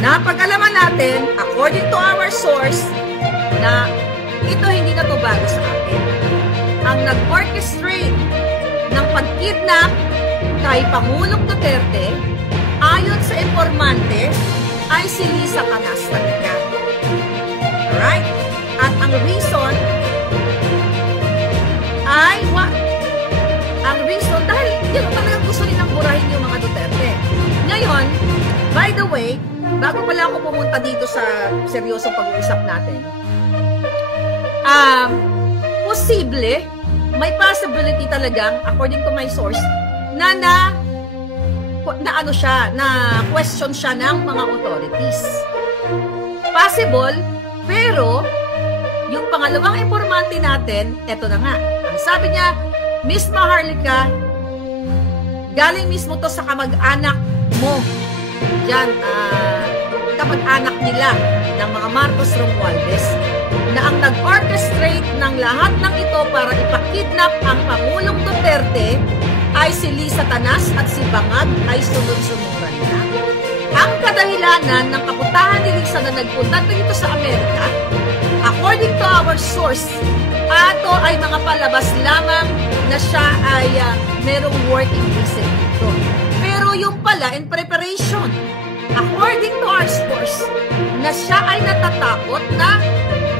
napag-alaman natin, according to our source, na ito hindi na to bago sa atin. Ang nag-orchestrate ng pag-kidnap kay Pangulong Duterte, ayon sa informante, ay si Lisa Canas talaga. Alright? At ang reason ay what? Ang reason, dahil yun talagang gusto nilang burahin yung mga Duterte. Ngayon, by the way, bago pala ako pumunta dito sa seryosong pag-uusap natin, posible, may possibility talagang, according to my source, na ano siya, na question siya ng mga authorities. Possible, pero yung pangalawang informante natin, eto na nga. Ang sabi niya, Miss Maharlika, galing mismo to sa kamag-anak mo. Diyan, kamag-anak nila ng mga Marcos Romualdez, na ang nag-orchestrate ng lahat ng ito para ipakidnap ang Pangulong Duterte ay si Lisa Canas at si Bangag ay sunod-sunuran na. Ang kadahilanan ng kaputahan ni Lisa na nagpunta dito sa Amerika, according to our source, ato ay mga palabas lamang na siya ay merong working visa dito. Pero yung pala, in preparation, according to our source, na siya ay natatakot na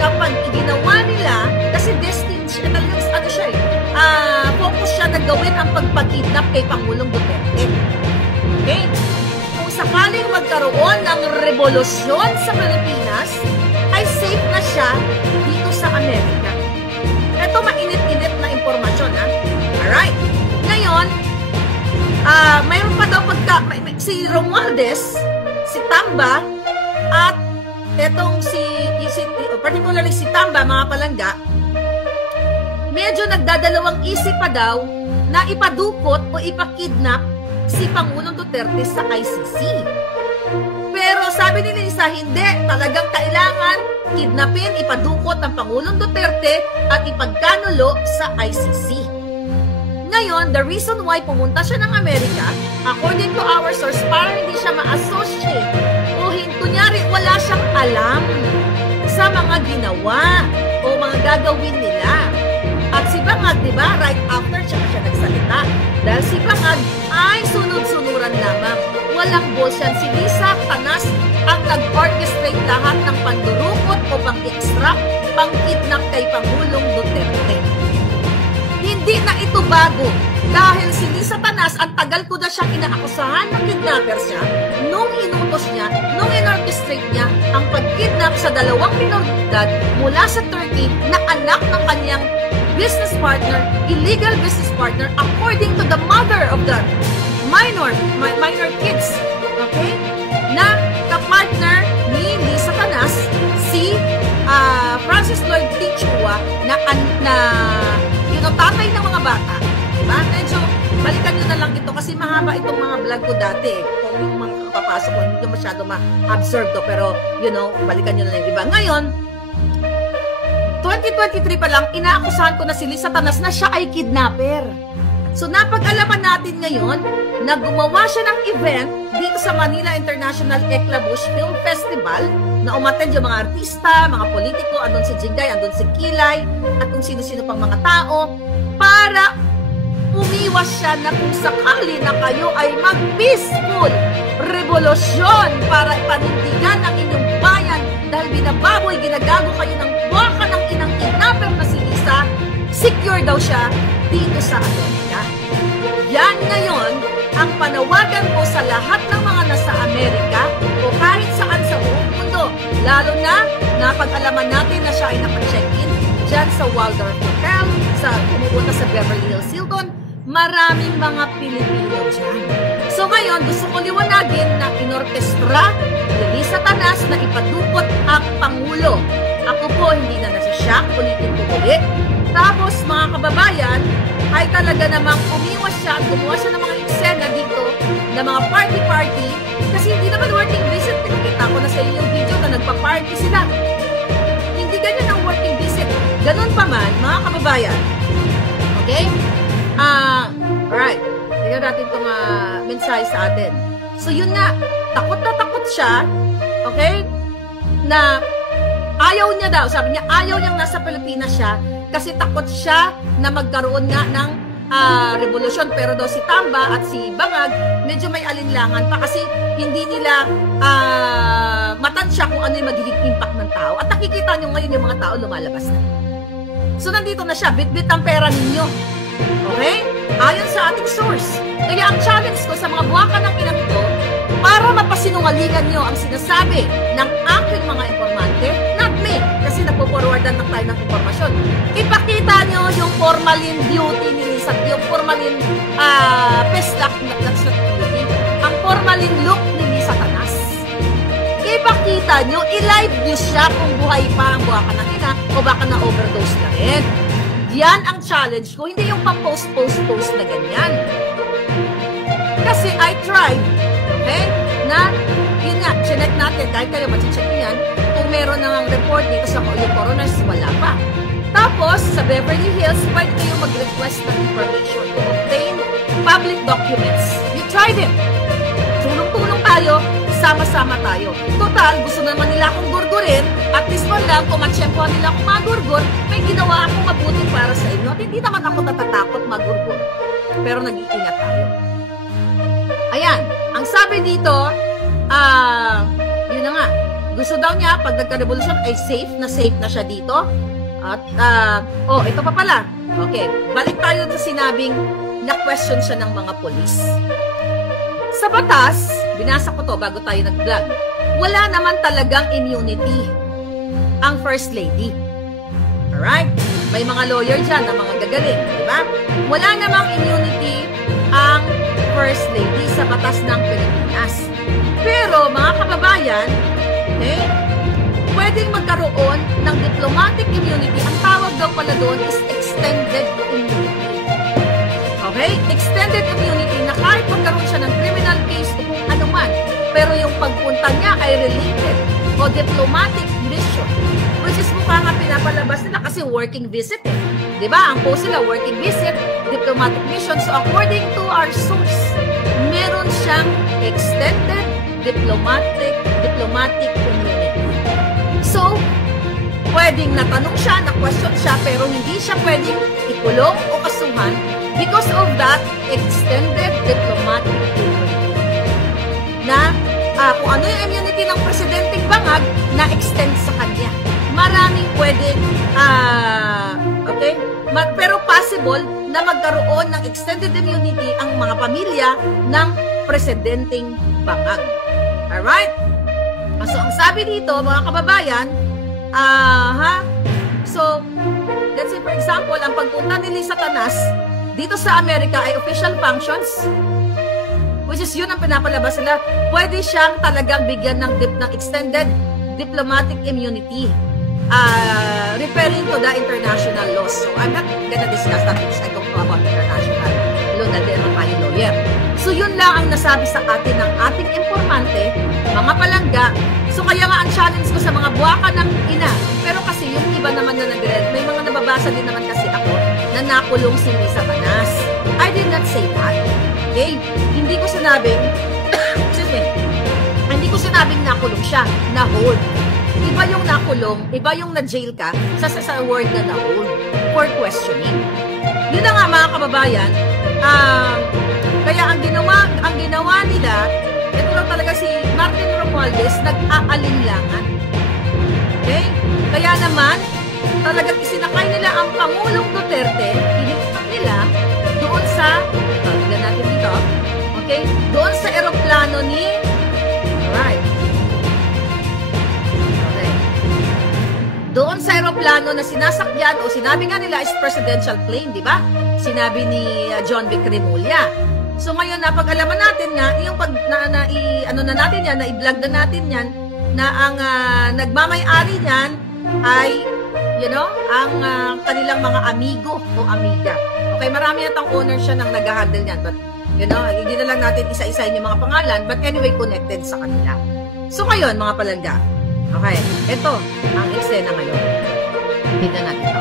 kapag ginawa nila, kasi destined siya, ano siya focus siya na gawin ang pagpakidnap kay Pangulong Duterte. Okay? Kung sakaling magkaroon ng revolusyon sa Pilipinas, ay safe na siya dito sa Amerika. Ito mainit-init na impormasyon, ha? Alright. Ngayon, mayroon pa daw si Romualdez, si Tamba, at etong particularly si Tamba, mga palangga, medyo nagdadalawang isip pa daw na ipadukot o ipakidnap si Pangulong Duterte sa ICC. Pero sabi ni Lisa, hindi, talagang kailangan kidnapin, ipadukot ang Pangulong Duterte at ipagkanulo sa ICC. Ngayon, the reason why pumunta siya ng Amerika, according to our source, para hindi siya ma-associate o kunyari wala siyang alam sa mga ginawa o mga gagawin nila. At si Bangag, di ba, right after siya nagsalita. Dahil si Bangag ay sunod-sunuran lamang. Walang boss yan. Si Lisa Canas ang nag-orchestrate lahat ng pandurukot o pang-extract, pang-kidnap kay Pangulong Duterte. Hindi na ito bago. Dahil si Lisa Canas, ang tagal ko na siyang inaakusahan ng kidnapper siya, nung inutos niya, nung in-orchestrate niya, ang pag-kidnap sa 2 minoridad mula sa Turkey na anak ng kanyang business partner, illegal business partner, according to the mother of the minor kids, okay? Na kapartner ni Lisa Canas, si Francis Lloyd Tichua, na tatay ng mga bata. Diba? Medyo, balikan nyo na lang ito kasi mahaba itong mga vlog ko dati. Kung yung mga kapapasok ko, hindi masyado ma-observe to, pero, balikan nyo na lang. Diba? Ngayon, 2023 pa lang, inaakusahan ko na si Lisa Canas na siya ay kidnapper. So, napag-alaman natin ngayon na gumawa siya ng event dito sa Manila International Eclabush Film Festival na umattend yung mga artista, mga politiko, andun si Jingay, andun si Kilay, at kung sino-sino pang mga tao, para umiwas siya na kung sakali na kayo ay mag-peaceful revolusyon para panindigan ang inyong bayan dahil binababoy, ginagago kayo ng baka ng inang kidnapper na si Lisa, secure daw siya dito sa Amerika. Yan ngayon ang panawagan ko sa lahat ng mga nasa Amerika o kahit saan sa buong mundo, lalo na napag-alaman natin na siya ay naka-check-in dyan sa Waldorf Hotel, sa pumupunta sa Beverly Hills Hilton, maraming mga Pilipino dyan. So ngayon, gusto ko liwanagin na inorkestra ni Lisa Canas na ipadukot ang Pangulo. Ako po, hindi na nasa-shock, ulitin ko ulit. Tapos, mga kababayan, ay talaga namang umiwas siya, gumawa siya ng mga eksena dito, na mga party-party, kasi hindi naman working visit. Nakita ko na sa iyo yung video na nagpa-party sila. Hindi ganyan ang working visit. Ganun pa man, mga kababayan. Okay? Alright. Tingnan natin itong mensahe sa atin. So, yun nga, takot na takot siya okay, na ayaw niya daw, sabi niya, ayaw niyang nasa Pilipinas siya kasi takot siya na magkaroon nga ng revolusyon. Pero daw si Tamba at si Bangag, medyo may alinlangan pa kasi hindi nila matansya kung ano yung magiging impact ng tao. At nakikita nyo ngayon yung mga tao lumalabas na. So nandito na siya, bit-bit ang pera ninyo. Okay? Ayon sa ating source. Kaya ang challenge ko sa mga buwaka ng inang ito, para mapasinungalingan nyo ang sinasabi ng aking mga informante, not me, kasi nagpo-forwardan lang tayo ng informasyon. Ipakita nyo yung formalin beauty ni Lisa, yung formalin peslak, that's not beauty, ang formalin look ni Lisa Tanas. Ipakita nyo, i-live nyo siya kung buhay pa ang buwaka ng ina o baka na-overdose na rin. Yan ang challenge ko, hindi yung pang-post na ganyan. Kasi I tried, okay, na, yun nga, chinek natin, kahit kayo machicheck niyan, kung meron nang report dito sa yung coroners, wala pa. Tapos, sa Beverly Hills, pwede kayo mag-request ng information to obtain public documents. You tried it. Tulong-tulong tayo, sama-sama tayo. Total, gusto naman nila akong gurgurin, at least man lang, kung matsyempohan nila akong magurgur, may ginawa akong mabuti para sa inyo. At hindi naman ako natatakot magurgur. Pero nag-iingat tayo. Ayan, ang sabi dito, yun na nga, gusto daw niya, pag nagka-revolution, ay safe na siya dito. At, ito pa pala. Okay, balik tayo sa sinabing na-question siya ng mga polis. Sa batas, binasa ko to bago tayo nag-vlog, wala naman talagang immunity ang First Lady. Alright? May mga lawyer dyan na mga gagaling, di ba? Wala namang immunity ang First Lady sa batas ng Pilipinas. Pero, mga kababayan, okay, pwedeng magkaroon ng diplomatic immunity. Ang tawag daw pala doon is extended immunity. Okay? Extended immunity na kahit magkaroon siya ng criminal case o kung ano man, pero yung pagpunta niya ay related o diplomatic mission, which is mukha nga pinapalabas nila kasi working visit eh. Diba? Ang post nila, working visit, diplomatic mission. So according to our source, meron siyang extended diplomatic immunity. So, pwedeng natanong siya, na-question siya, pero hindi siya pwedeng ikulong o kasuhan because of that extended diplomatic immunity. Na kung ano yung immunity ng Presidenteng Bangag, na-extend sa kanya. Maraming pwedeng, okay? Pero possible na magkaroon ng extended immunity ang mga pamilya ng Presidenteng Bangag. Alright? So, ang sabi dito, mga kababayan, so, let's say for example, ang pagpunta ni Lisa Tanas dito sa Amerika ay official functions, which is yun ang pinapalabas nila. Pwede siyang talagang bigyan ng extended diplomatic immunity, referring to the international laws. So, I'm not gonna discuss that because I don't know about international law na din ang tayo lawyer. So, yun lang ang nasabi sa atin ng ating informante, mga palangga. So, kaya nga ang challenge ko sa mga buwaka ng ina. Pero kasi yung iba naman na nag-read, may mga nababasa din naman kasi ako na nakulong si Lisa Tanas. I did not say that. Okay? Hindi ko sinabing, excuse me, hindi ko sinabing nakulong siya, na-hold. Iba yung nakulong, iba yung na-jail ka sa word na na-hold for questioning. Yun na nga mga kababayan, kaya ang ginawa nila, ito lang talaga si Martin Romualdez, nag-aalinlangan. Okay? Kaya naman, talagang isinakay nila ang Pangulong Duterte, inipan nila doon sa, tignan natin dito, okay? Doon sa eroplano ni, alright. Okay. Doon sa eroplano na sinasakyan, o sinabi nga nila is presidential plane, di ba? Sinabi ni John Vic Remulla. So ngayon napag-alaman natin nga yung i-vlog na natin yan na ang nagmamay-ari niyan ay ang kanilang mga amigo o amiga. Okay, marami natang owner siya nang nag-handle niyan, but hindi na lang natin isa-isahin yung mga pangalan, but anyway connected sa kanila. So ngayon mga palangga. Okay, ito ang eksena ngayon. Tingnan natin ito.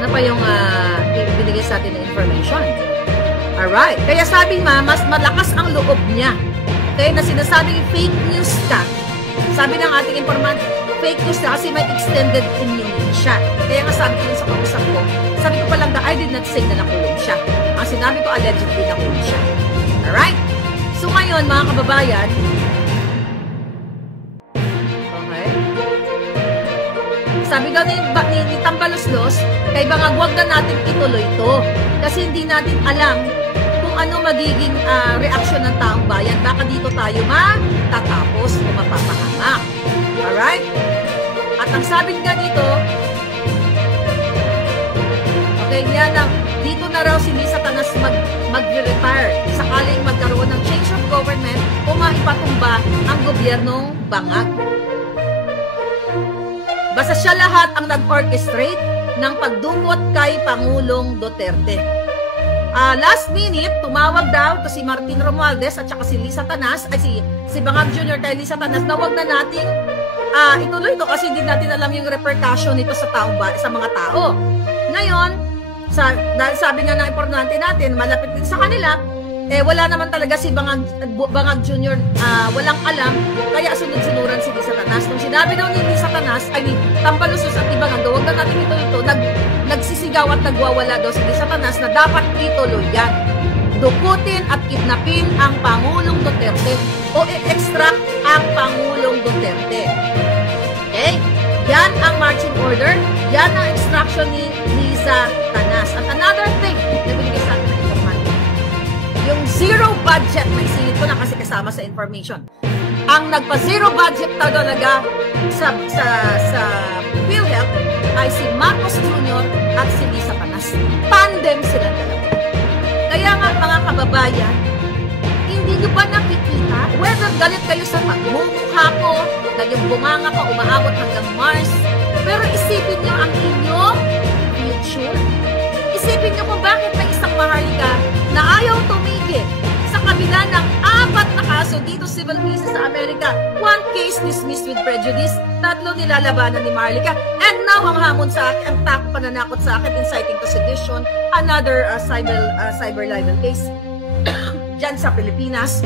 Ano pa yung binigay sa atin na information? Alright. Kaya sabi mas malakas ang loob niya. Okay, na sinasabing fake news ka. Sabi ng ating informant, fake news na kasi may extended immunity siya. Kaya nga sabi ko yun sa kausap ko, sabi ko palang I did not say na nakulong siya. Ang sinabi ko, allegedly nakulong siya. Alright? So ngayon, mga kababayan, okay, sabi daw ni Tambaloslos, kay bangag wag na natin ituloy ito. Kasi hindi natin alam kung ano magiging reaksyon ng taong bayan. Baka dito tayo matatapos o mapapahamak. Alright? At ang sabi nga dito, okay, yan lang, dito na raw si Lisa Tanas mag-retire sakaling magkaroon ng change of government o maipatumba ang gobyernong bangag. Basta siya lahat ang nag-orchestrate ng pagdukot kay Pangulong Duterte. Last minute, tumawag daw to si Martin Romualdez at saka si Lisa Tanas, ay si Bangag Jr. kay Lisa Tanas na wag na nating ituloy ito kasi hindi natin alam yung repercussion nito sa sa mga tao. Ngayon, dahil sabi nga ng importante natin, malapit din sa kanila, wala naman talaga si Bangag Jr. Walang alam, kaya sunod-sunuran si Lisa Tanas. Nung sinabi daw ni Lisa Tanas, ay Tambaloslos at Ibangag, huwag na natin ito, nagsisigaw at nagwawala daw si Lisa Tanas na dapat ituloy yan. Dukutin at kidnapin ang Pangulong Duterte o i-extract ang Pangulong Duterte. Okay? Yan ang marching order, yan ang extraction ni Lisa Tanas. At another thing na binigay sa atin na information, yung zero budget, may singit ko na kasi kasama sa information. Ang nagpa-zero budget talaga sa PhilHealth ay si Marcos Jr. at si Lisa Tanas. Tandem sila dalawa. Kaya nga mga kababayan, hindi nyo ba nakikita? Whether galit kayo sa pagmumukha ko, na yung bunganga ko umaabot hanggang Mars, pero isipin nyo ang inyong future. Isipin nyo kung bakit may isang Maharlika na ayaw tumigil sa kabila ng 4 na kaso dito civil cases sa Amerika. 1 case dismissed with prejudice, 3 nilalabanan ni Maharlika, and now ang hamon sa akin, ang takot pananakot sa akin, inciting to sedition, another cyber libel case dyan sa Pilipinas.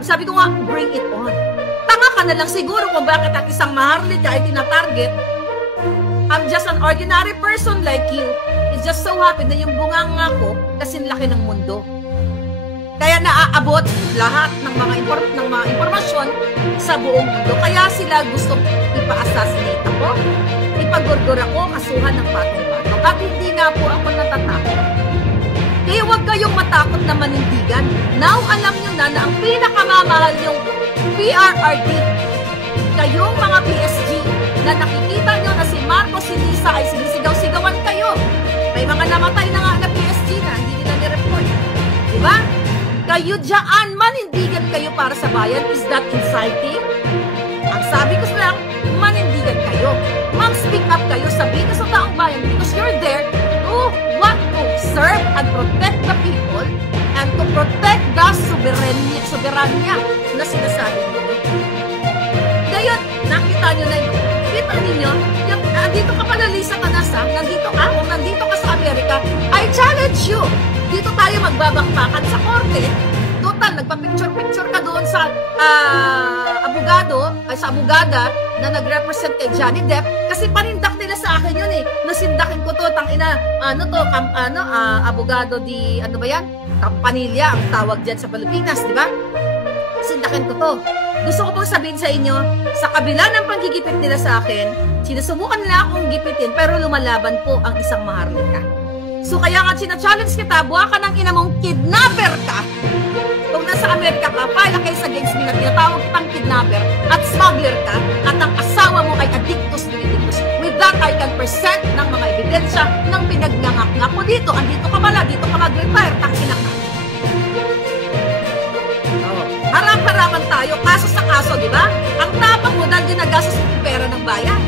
Sabi ko nga, bring it on. Tanga ka na lang siguro kung bakit ang isang Maharlika ay tinatarget. I'm just an ordinary person like you. It's just so happy na yung bunganga ko kasing laki ng mundo. Kaya naaabot lahat ng mga impormasyon sa buong mundo. Kaya sila gustong ipa-assassinate ako, ipagorgor ako, kasuhan ng patong-patong. At hindi nga po ako natatakot. Kaya huwag kayong matakot na manindigan. Now, alam nyo na ang pinakamamahal yung PRRD. Kayong mga PSG na nakikita nyo na si Marcos, si Lisa ay sinisigaw-sigawan kayo. May mga namatay na nga na PSG na hindi nila ni-report. Diba? Kayo dyan, manindigan kayo para sa bayan. Is that inciting? Ang sabi ko lang, manindigan kayo. Mag-speak up kayo, sabihin sa taong bayan because you're there to want to serve and protect the people and to protect the soberanya na sinasabi ninyo. Ngayon, nakita nyo na yun. Kita ninyo, dito ka pala Lisa Tanas, nandito ka, kung nandito ka sa Amerika, I challenge you. Dito tayo magbabakbakan sa korte. Total, nagpa-picture-picture ka doon sa abogada na nag-represent kay Johnny Depp kasi panindak nila sa akin yun eh. Nasindakin ko to, tangina, abogado di, ano ba yan? Campanilla ang tawag dyan sa Pilipinas, di ba? Sindakin ko to. Gusto ko pong sabihin sa inyo, sa kabila ng panggigipit nila sa akin, sinusubukan nila akong gipitin pero lumalaban po ang isang Maharlika. So kaya nga sina-challenge kita, buha ka ng ina mong kidnapper ka. Kung nasa Amerika ka, file a case against me na tinatawag kitang kidnapper at smuggler ka at ang asawa mo ay addictus delictus. With that, I can present ng mga ebidensya ng pinagnangak-ngak mo dito. Andito ka pala, dito ka mag-retire, tangina ka. Harap-harapan tayo, kaso sa kaso, di ba? Ang tapang mo dahil ginagastos ng pera ng bayan.